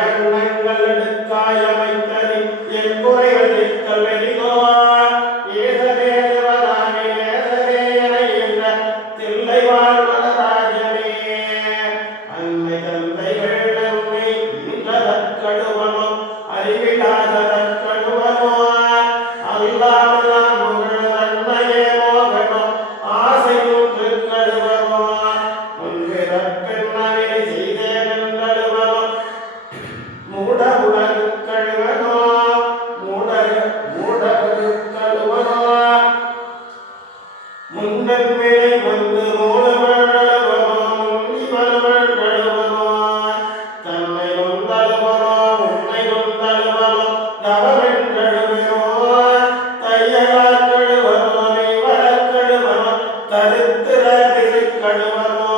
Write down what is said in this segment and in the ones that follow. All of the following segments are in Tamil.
அன்னங்கள் எடுக்காயமைத்தது என் குறைகள் திக்கல் வெளிதோ ஏதனே சிவகாமி ஏதனே என என்ற தில்லை வாழ்வராஜனே அன்னை தந்தைகள் நம்மை இன்றதற்கடுவனோ அறிவிடாததற்கடுவனோ அல்லாமல் முகழ் அன்னையே மோகனோ ஆசை நூற்று கடுவனோ முன்பிறப்பெண்ணவை செய்தேனென்றடுவனோ மூட உலகு கழுவனோ மூடகு கழுவனோ முன்னன் விளை வந்து மூலவழவனோ முன்னிவழவழவனோ தன்னை நொந்தழுவனோ உன்னை நொந்தழுவனோ தவமென்றழுவனோ தையலார் கழுவனோ நெய்வளர் கழுவனோ தருத்திர திசை கழுவனோ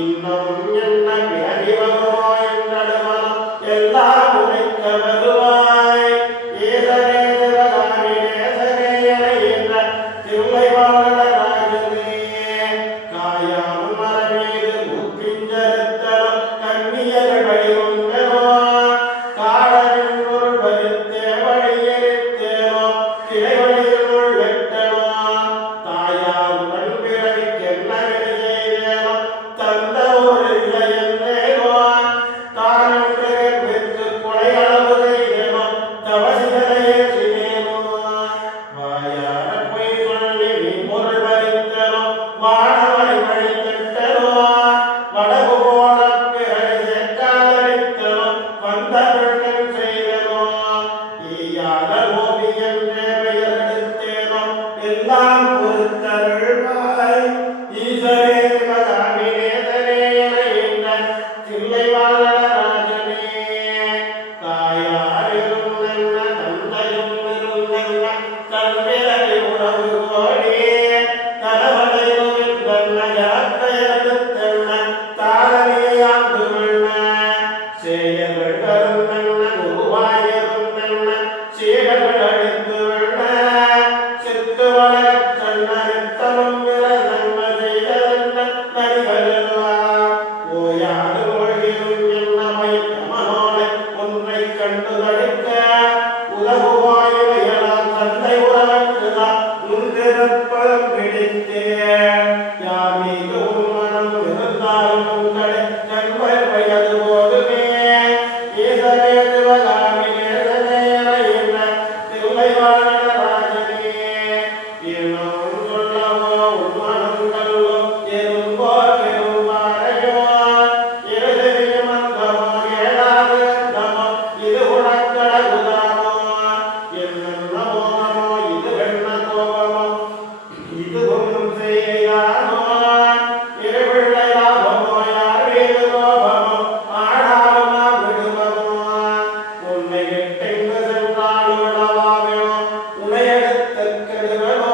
இன்னும் என்ன பிறவிவனோ என்றழுவனோ எல்லாம் உரைக்க வருவாய் ஏதனே சிவகாமி நேசனே என என்ற தில்லை வாழ்வராஜனே காயாமல் மரமீது முப்பிஞ்சறுத்தனோ கண்ணியர்கள் வழிகொண்டனோ காடனின் பொருள் பறித்தே வழியெடுத்தேனோ கிளை வழியினுள் வெட்டனோ தாயாருடன் பிறவிக்கென்ன வினை செய்தேனோ தந்த ஒரு இல்லை என்றேனோ தானென்று வெற்று கொலைகளவு செய்தேனோ தவசிகளை ஏற்றினேனோ வாயார பொய் சொல்லி நீ பொருள் பறித்தனோ வானவரை வழி கட்டனோ வடகு போல பிறகு செக்காதரித்தனோ வந்த பெண்ணன் செய்தனோ ஈயாத ஓவியம் பெயர் எடுத்தேனோ எல்லாம் பொறுத்தருள்வாய் ஈசனே சிவகாமி நேசனே என என்ற தில்லை வாழ்வராஜனே தாயார் இருந்தென்ன தந்தையும் இருந்தென்ன தன்பிறவி உறவு கோடி தரவடையுவின் தன்ன ஜலப்பெயர்த்தென்ன தாரணியாந்து மன்ன சேயர்கள் கருந்தென்ன குருவாயிருந்தென்ன சீடர்கள் அழித்து வெண்ண சித்து வளரத் தன்னரித்தமும் விரதங்கள் செய்ததென்ன நரிகளெல்லாம் ஓயாது ஒழியும் என்னமை மனோலை ஒன்றை கண்டு தடுக்க உதவுவாயுவையெல்லாம் தந்தை உறவற்றுதான் முன்திருப்பம் பிடித்தே யாமீது உன்மனம் இருந்தாலும் உங்களை கண்வர் வயது போதுமே ஈசனே சிவகாமி நேசனே என என்ற தில்லை வாழ்வராஜனே இன்னும் சொல்லவோ உன்மனம் கல்லோ எறும்போ பெரும்பாறையோ இருதவிய மந்தமோ ஏழாது அந்தமோ இது உனக்கழகுதானோ என்னென்ன மோகமோ இது வெண்ண கோபமோ இது ஒன்றும் செய்யானோ இருபிள்ளை லாபமோ யார் வீடு கோபமோ ஆனாலும் நாம் விடுவமோ உன்னை விட்டெங்கு சென்றாலும் விடவாவினோ உனையெடுத்து கெடுவனோ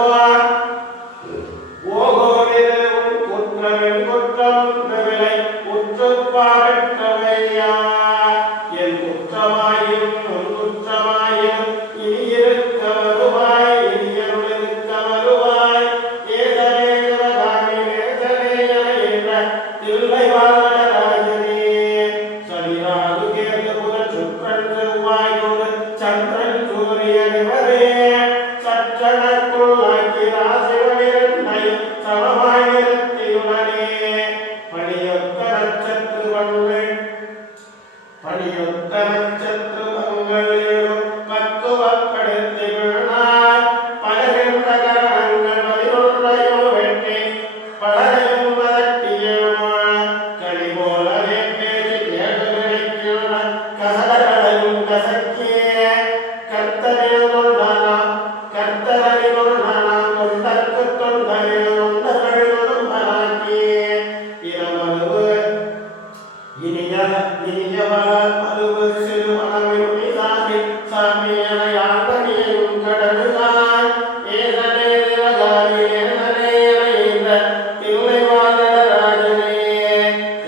ஓகோவிது உன் குற்றமென் குற்றம் விலை உற்றுப்பாரற்றவையா என் குற்றமாயினும் உன் குற்றமாயினும் இனி இருக்க வருவாய் இனியருள் இருக்க வருவாய் ஏதனே சிவகாமி நேசனே என என்ற தில்லை வாழ்வராஜனே சனிராகு கேது புதன் சுக்கிரன் செவ்வாயோடு சந்திரன் சூரியன் இவரே சற்றனக்குள்ளாக்கி ராசிவனிரண்டையும் சமமாய் நிறுத்தியுடனே பணியொத்த நட்சத்திரங்கள் பக்குவப்படுத்தி விழுந்தார் பலரின்ற கரணங்கள் பதினொன்றையோ வெட்டி பலரையும் வதட்டியேனோ களி போலவே பேசி கேடு கிடைக்கின்ற கசடர்களையும் கசக்கிய கர்த்தரில் கொண்டானாம் கர்த்தரில் கொண்டானாம் தொண்டர்க்கு தொண்டரில் தொண்டர்கள் ஒருவனாக்கிய இரமருவு இனியவளால் மருவு சிறுவனமின் சாமி என யாழ்வனியும் கடலுதான் ஏதனே சிவகாமி நேசனே என என்ற தில்லை வாழ்வராஜனே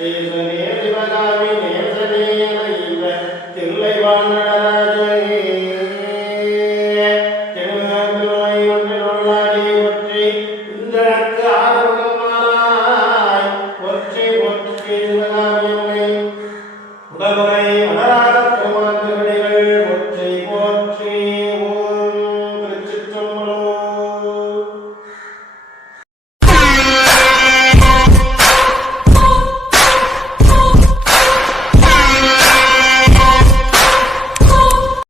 ஏசனே சிவகாமி நேசனே என என்ற தில்லை வாழ்வ